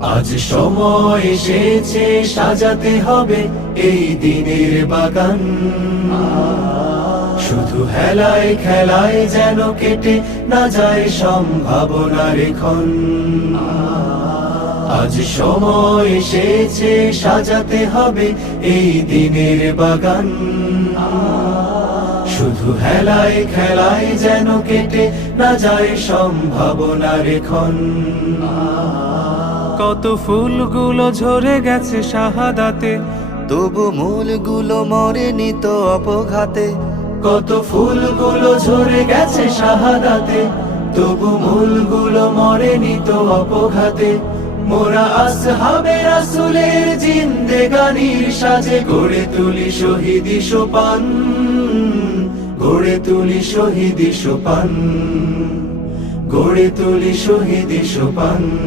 আজ সময় এসেছে সাজাতে হবে এই দিনের বাগান। শুধু হেলায় খেলায় যেন কেটে না যায় সম্ভাবনার ক্ষণ। আজ সময় এসেছে সাজাতে হবে এই দিনের বাগান। শুধু হেলায় খেলায় যেন কেটে না যায় সম্ভাবনার ক্ষণ। কত ফুলগুলো ঝরে গেছে শাহাদাতে, তবু মূলগুলো মরেনি তো অপঘাতে। কত ফুলগুলো ঝরে গেছে শাহাদাতে, তবু মূলগুলো মরেনি তো অপঘাতে। মোরা আসহাবে রাসূলের জিন্দেগানির সাজে গড়ে তুলি শহীদি সোপান, গড়ে তুলি শহীদি সোপান, গড়ে তুলি শহীদি সোপান।